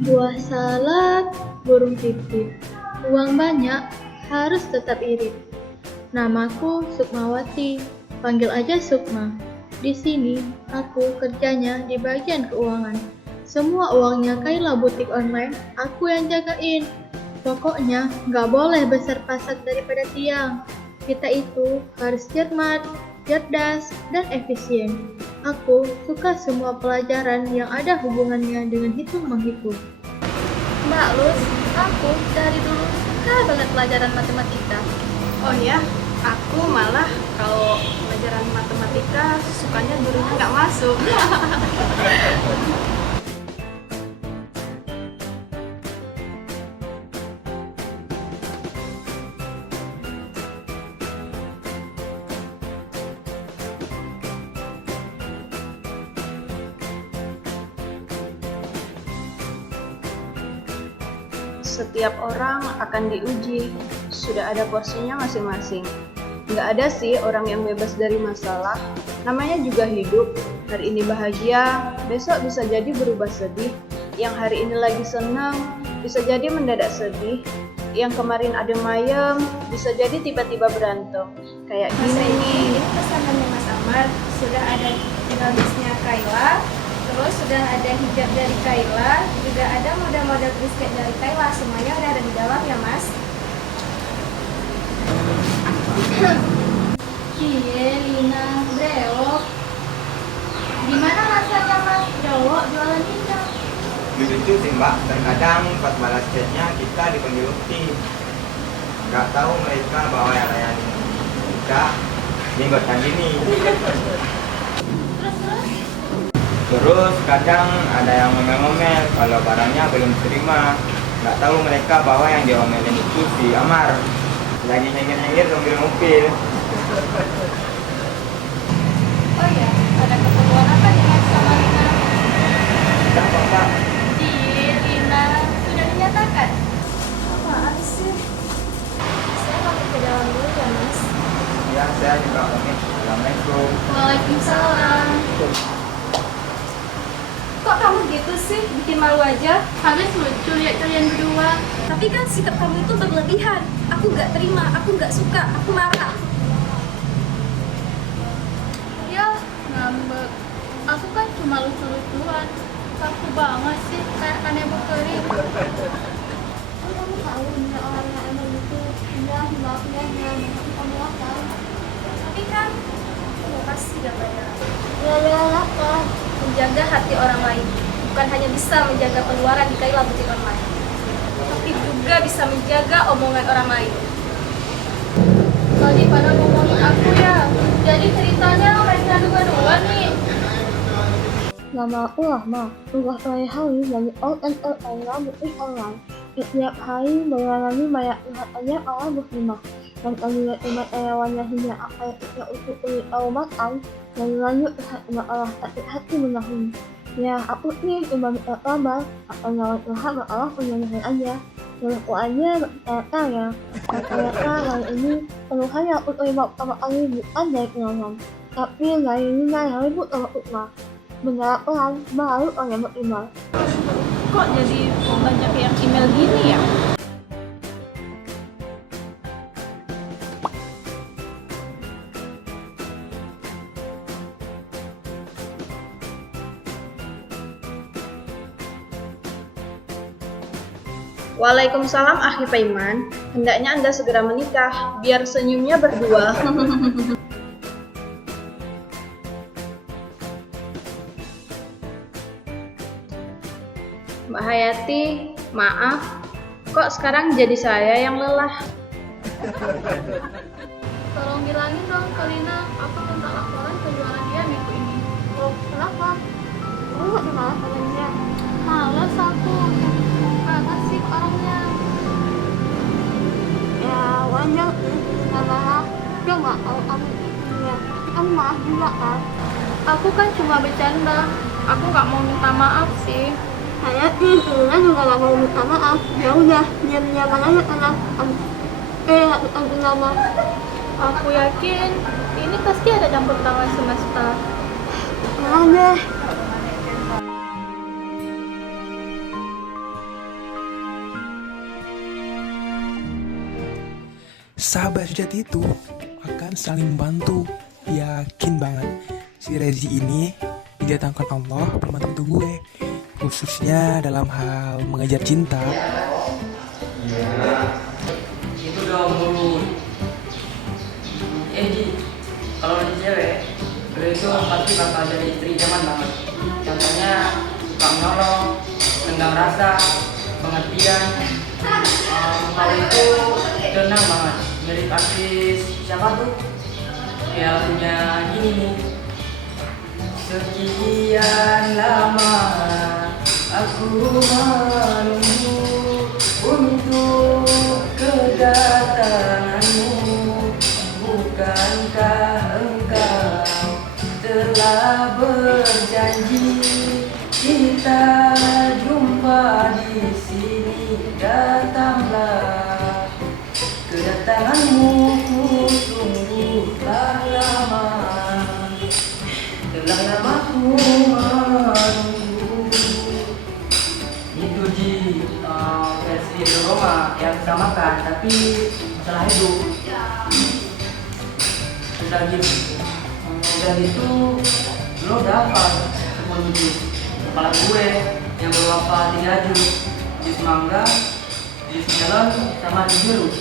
Buah salak, burung pipit. Uang banyak, harus tetap irit. Namaku Sukmawati, panggil aja Sukma. Di sini, aku kerjanya di bagian keuangan. Semua uangnya Kayla butik online, aku yang jagain. Pokoknya, nggak boleh besar pasak daripada tiang. Kita itu harus cermat, cerdas, dan efisien. Aku suka semua pelajaran yang ada hubungannya dengan hitung-menghitung. Mbak Lus, aku dari dulu suka banget pelajaran matematika. Oh ya, aku malah kalau pelajaran matematika sukanya gurunya nggak masuk. Setiap orang akan diuji, sudah ada porsinya masing-masing. Nggak ada sih orang yang bebas dari masalah, namanya juga hidup. Hari ini bahagia, besok bisa jadi berubah sedih. Yang hari ini lagi senang, bisa jadi mendadak sedih. Yang kemarin adem ayem, bisa jadi tiba-tiba berantem. Kayak Mas gini Reni, nih. ini pesanannya Mas Amar. Sudah ada tiramisnya Kayla, terus sudah ada hijab dari Kayla, juga ada model-model biskuit dari Kayla. Semuanya udah ada di dalam ya Mas. Cie, Lina, brewok. Gimana rasanya Mas brewok jualan hijab? Lucu sih mbak, terkadang pas balas chatnya kita dipanggil ukti. Nggak tahu mereka bawa yang layan kita jenggotan gini. Terus kadang ada yang ngomel-ngomel kalau barangnya belum terima. Nggak tahu mereka bawa yang diomelin itu si Amar. Lagi nyengir-nyengir mobil-mobil. Oh ya, ada keperluan apa nih Mas sama Lina? Tidak apa-apa. Cie, Lina, sudah dinyatakan? Apaan sih? Saya pamit ke dalam dulu ya Mas. Ya saya juga pamit. Assalamualaikum. Waalaikumsalam. Kok kamu gitu sih? Bikin malu aja. Habis lucu lihat kalian berdua. Tapi kan sikap kamu itu berlebihan. Aku nggak terima, aku nggak suka, aku marah. Ya, ngambek. Aku kan cuma lucu-lucuan. Kaku banget sih, kayak kanebo kering. Kamu tahu ini orang yang emang itu maafnya tapi kamu apa? Tapi kan kamu pasti gak bayar. Ya apa? Menjaga hati orang lain bukan hanya bisa menjaga pengeluaran di Kayla butik online, tapi juga bisa menjaga omongan orang lain. Tadi pada ngomongin aku ya. Jadi ceritanya mereka dua-dua nih. Nama aku Rahma, tugas sehari-hari dari online butik online. Setiap hari melayani banyak lihatannya orang muslimah dan kami iman ayawannya hingga apa yang untuk beli makan dan lanjut lihat Allah sakit hati menahan. Ya aku nih imam pertama akan lawan Tuhan Allah penyayang aja. Menurutku aja ternyata ya, ternyata hari ini keluhannya aku terima pertama kali bukan dari kenangan, tapi dari Nina yang ribut sama Ukma. Benar pelan, baru orang yang beriman. Kok jadi banyak yang email gini ya? Waalaikumsalam Akhi Paiman, hendaknya Anda segera menikah, biar senyumnya berdua. Mbak Hayati, maaf, kok sekarang jadi saya yang lelah? Tolong bilangin dong ke Lina, aku minta laporan penjualan dia minggu ini. Oh, kenapa? Kamu gak dimalas sama dia? Males aku. Mana sih orangnya? Ya wajar sih, gak marah. Dia gak tahu kamu dia. Tapi kamu marah juga kan? Aku kan cuma bercanda. Aku nggak mau minta maaf sih. Saya sih sebenarnya juga gak mau minta maaf. Ya udah, diam-diam aja karena aku nama. Aku yakin ini pasti ada campur tangan semesta. Malah deh. sahabat sejati itu akan saling membantu. Yakin banget si Rezi ini didatangkan Allah pembantu gue, khususnya dalam hal mengajar cinta. Itu dong dulu. Ji, kalau di cewek itu pasti bakal jadi istri zaman banget. Contohnya suka menolong, tenggang rasa, pengertian. Kalau itu tenang banget. Mirip artis siapa tuh? Ya punya gini nih. Sekian lama aku menunggu untuk kedatanganmu. Bukankah engkau telah berjanji kita jumpa di sini? Datanglah, kedatanganmu ku tunggu telah lama ku menunggu. Itu Ji, versi Roma yang disamakan, tapi masalah hidup. Udah gitu lo udah hafal 10 juz. Kepala gue yang baru hafal 3 juz, juz mangga, juz melon, sama juz jeruk.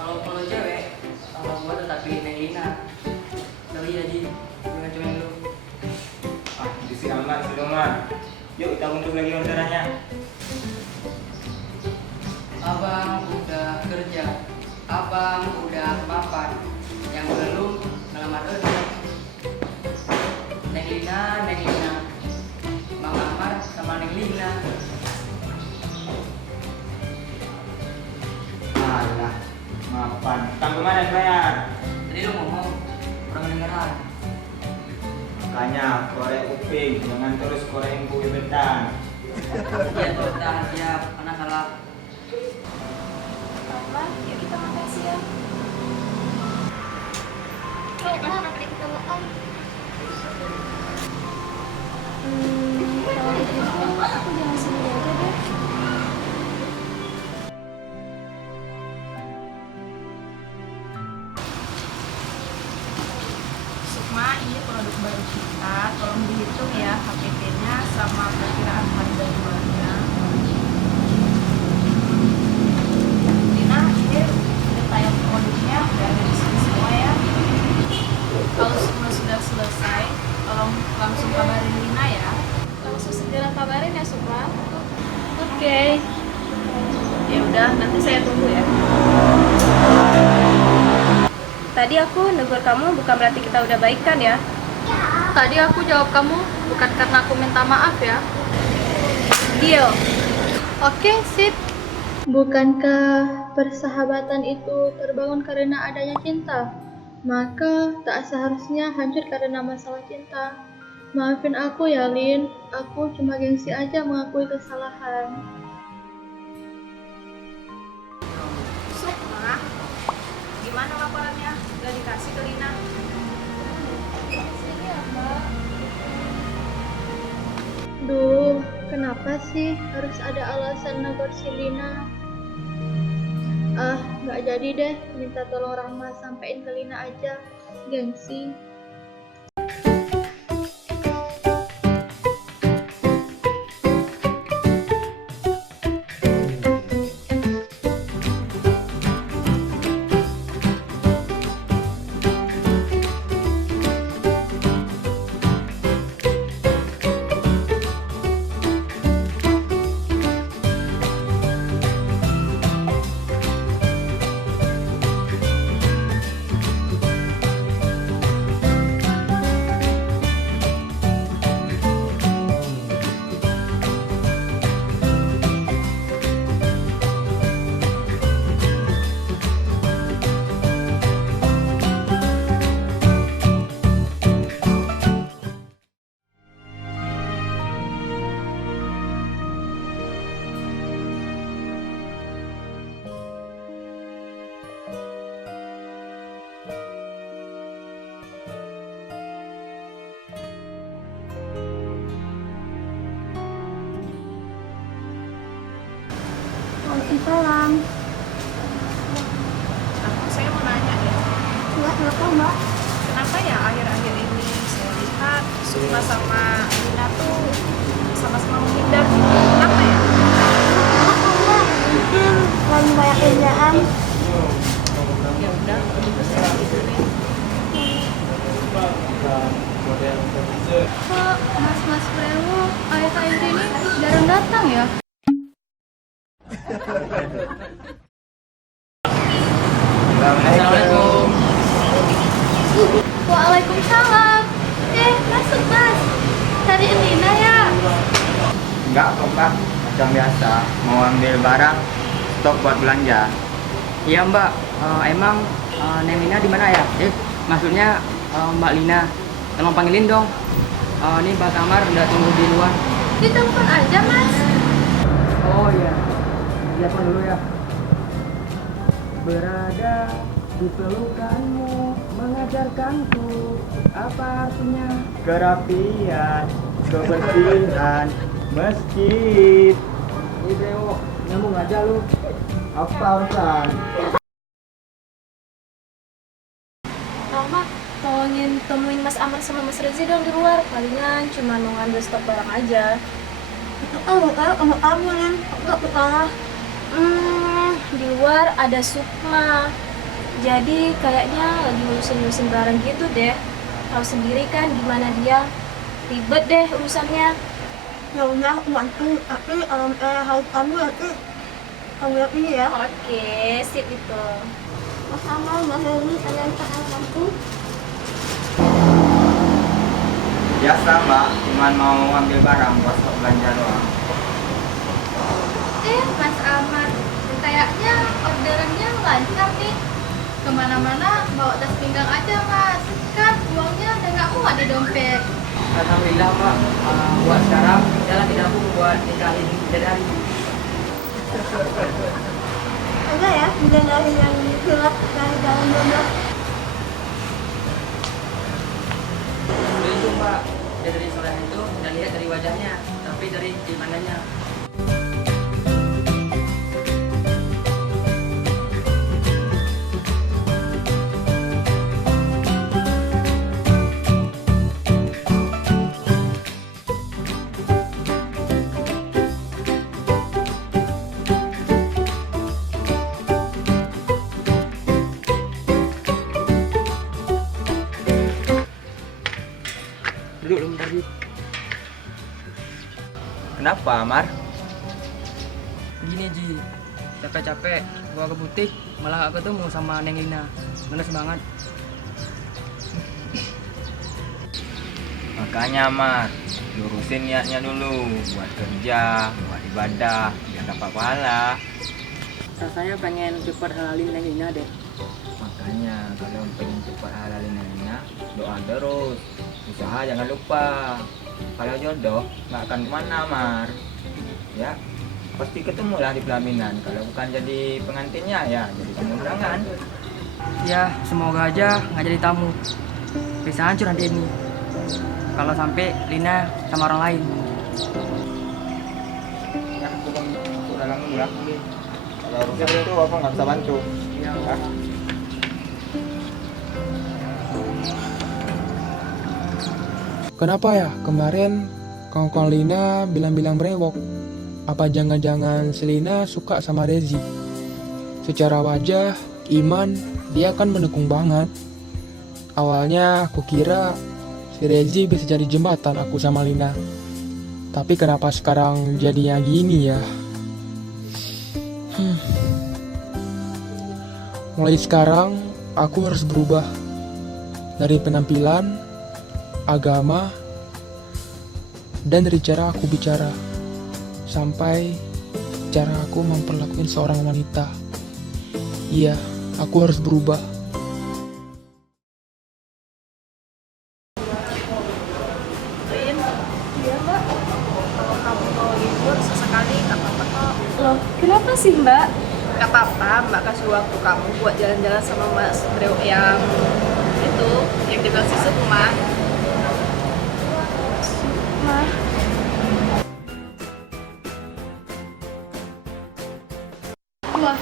Kalau cewek, kalau gue tetap pilih Neng Lina. Kali ya Ji, gue ngacuin lu. Isi amat si Roman. Yuk kita untuk lagi orderannya. Abang udah kerja, abang udah mapan, yang belum ngelamar kerja. Neng Lina, Bang Amar sama Neng Lina. Alah, mapan. Tang kemana bayar? Tadi lu ngomong, kurang kedengeran. Makanya korek uping, jangan terus korek kue bentan. Iya tuh, udah siap, anak salah. Papa, yuk kita makan siang. Kok kenapa kita makan? Kalau gitu aku jangan sendiri aja deh. Sukma, ini produk baru kita, tolong dihitung ya HPT-nya sama perkiraan harga jualnya. Lina, ini detail produknya udah ada di sini semua ya. Kalau semua sudah selesai, tolong langsung kabarin Lina ya. Langsung segera kabarin ya, Sukma. Oke. Ya udah, nanti saya tunggu ya. Tadi aku negur kamu bukan berarti kita udah baikan ya. Tadi aku jawab kamu bukan karena aku minta maaf ya. Deal. Oke, sip. Bukankah persahabatan itu terbangun karena adanya cinta? Maka tak seharusnya hancur karena masalah cinta. Maafin aku ya, Lin. Aku cuma gengsi aja mengakui kesalahan. Sukma, gimana laporannya? Udah dikasih ke Lina? Sini ya, Mbak. Duh, kenapa sih harus ada alasan negor si Lina? Nggak jadi deh. Minta tolong Rahma sampein ke Lina aja. Gengsi. Waalaikumsalam. Kenapa Mbak? Kenapa ya akhir-akhir ini saya lihat Sukma sama Lina tuh sama-sama menghindar gitu. Kenapa ya? Kenapa Mbak? Mungkin lagi banyak kerjaan. Ya udah, itu saya tidurin. Kok mas-mas Prewo akhir-akhir ini jarang datang ya? Assalamualaikum. Waalaikumsalam. Masuk mas. Cari Lina ya? Enggak kok Mbak, macam biasa. Mau ambil barang, stok buat belanja. Iya Mbak, emang Neng Lina di mana ya? Maksudnya Mbak Lina. Tolong panggilin dong. Ini Mbak Tamar udah tunggu di luar. Ditelepon aja mas. Oh iya, telepon dulu ya. Berada di pelukanmu, mengajarkanku apa artinya Kerapian, kebersihan, masjid. ini Breo, nyambung aja lu. Apa urusan? Rama, tolongin temuin Mas Amar sama Mas Rezi dong di luar. Palingan cuma mau ngambil stok barang aja. Kamu kan? Enggak kepala. Di luar ada Sukma. Jadi kayaknya lagi ngurusin barang gitu deh. Tahu sendiri kan gimana dia. Ribet deh urusannya. Ya udah, bantu. Tapi harus kamu nanti kamu lihat ini ya. Oke, sip itu. Mas Amal, Mas Heri, ada yang tak bantu. Biasa Mbak, cuman mau ambil barang buat stok belanja doang. Mas Amar, kayaknya orderannya lancar nih. Kemana-mana bawa tas pinggang aja mas. Kan uangnya udah nggak muat di dompet. Alhamdulillah Mbak, buat sekarang saya lagi nabung buat nikahin bidadari. Ada ya, udah dari yang gelap dari dalam dompet. Udah itu Mbak, dari soleh itu tidak lihat dari wajahnya, tapi dari imanannya. Duduk lu bentar Ji. Kenapa Amar? Gini Ji, capek-capek gua ke butik malah gak ketemu sama Neng Lina. Males banget. Makanya Amar, lurusin niatnya dulu buat kerja, buat ibadah, biar dapat pahala. Rasanya pengen cepet halalin Neng Lina deh. Makanya kalau pengen cepat halalin Lina, doa terus, usaha jangan lupa. Kalau jodoh nggak akan kemana Amar. Ya, pasti ketemulah di pelaminan. Kalau bukan jadi pengantinnya ya jadi tamu undangan. Ya, semoga aja nggak jadi tamu. Bisa hancur nanti ini. Kalau sampai Lina sama orang lain. Ya, aku masuk dalam dulu ya. Kalau urusan itu apa nggak bisa bantu. Ya. Ya. Kenapa ya kemarin kawan-kawan Lina bilang-bilang brewok? Apa jangan-jangan si Lina suka sama Rezi? Secara wajah, iman, dia kan mendukung banget. Awalnya aku kira si Rezi bisa jadi jembatan aku sama Lina. Tapi kenapa sekarang jadinya gini ya? Mulai sekarang aku harus berubah. Dari penampilan, agama, dan dari cara aku bicara, sampai cara aku memperlakukan seorang wanita. Iya, aku harus berubah. Iya mbak, kalau kamu mau libur sesekali nggak apa-apa kok. Loh, kenapa sih mbak? Nggak apa-apa, mbak kasih waktu kamu buat jalan-jalan sama Mas Breo yang itu, yang dibilang si Sukma. Sukma. Wah,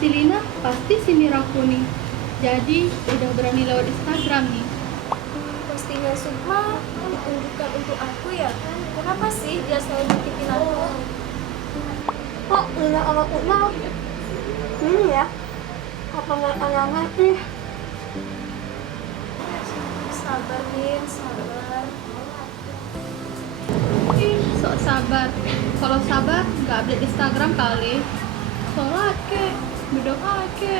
si Lina pasti si Mira kuning. Jadi udah berani lewat Instagram nih. Postingan Sukma ditunjukkan untuk aku ya. Kenapa sih dia selalu bikin aku? Kok nggak anak-anak ini ya? Apa nggak alamat sih? Sabar, Din, sabar. Ih, sok sabar. Kalau sabar nggak update Instagram kali. Sholat ke, berdoa ke.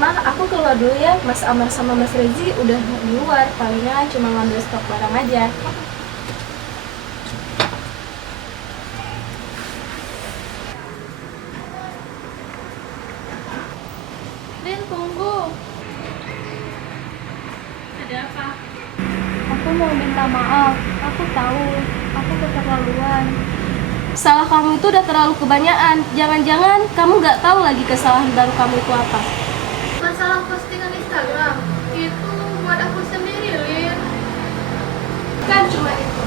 Mah, aku keluar dulu ya. Mas Amar sama Mas Rezi udah di luar. Palingnya cuma ngambil stok barang aja. Rin, tunggu. Ada apa? Aku mau minta maaf. Aku tahu aku keterlaluan. Salah kamu itu udah terlalu kebanyakan. Jangan-jangan kamu nggak tahu lagi kesalahan baru kamu itu apa. Masalah postingan Instagram itu buat aku sendiri, Lin. Kan cuma itu.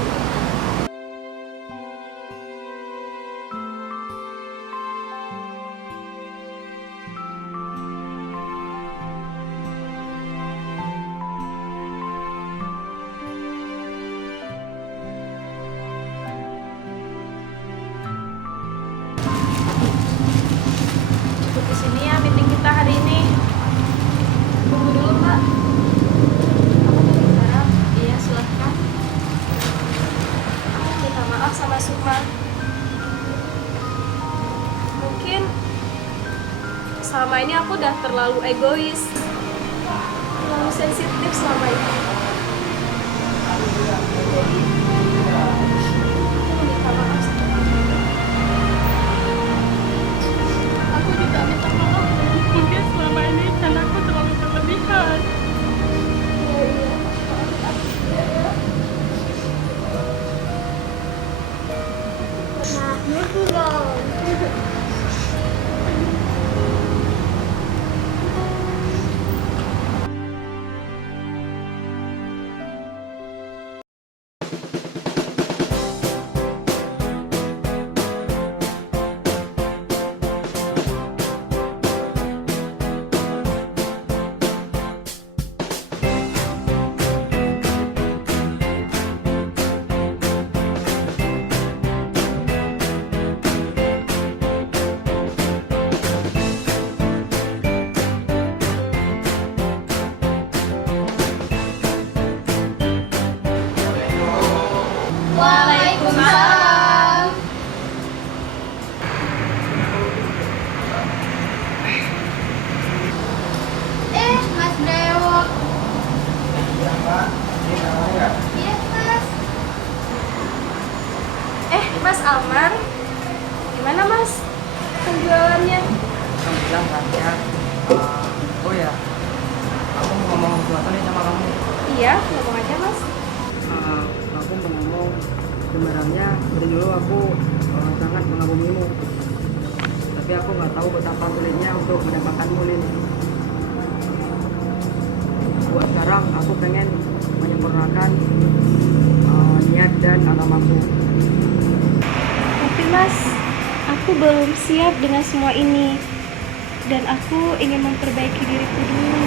Cukup di sini ya meeting kita hari ini. Tunggu dulu, Mbak. Aku tunggu sekarang. Iya, silahkan. Aku minta maaf sama Sukma. Mungkin selama ini aku udah terlalu egois, terlalu sensitif selama ini. Jadi, aku minta maaf sama kamu. Aku juga minta maaf. Mungkin selama ini karena aku terlalu berlebihan. Nah, gitu dong. Waalaikumsalam. Mas Brewok. Iya, Mbak. Ini namanya. Iya, Mas. Mas Almar, gimana Mas penjualannya? Alhamdulillah lancar. Oh ya, aku mau ngomong sesuatu nih sama kamu. Iya, ngomong aja Mas. Aku mau ngomong sebenarnya dari dulu aku sangat mengagumimu. Tapi aku nggak tahu betapa sulitnya untuk mendapatkanmu, Lin. Buat sekarang aku pengen menyempurnakan niat dan agamaku. Tapi Mas, aku belum siap dengan semua ini. Dan aku ingin memperbaiki diriku dulu.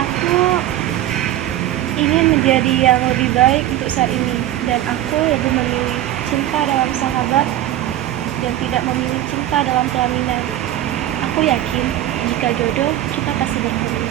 Aku ingin menjadi yang lebih baik untuk saat ini. Dan aku lebih memilih cinta dalam sahabat dan tidak memilih cinta dalam pelaminan. Aku yakin jika jodoh kita pasti bertemu.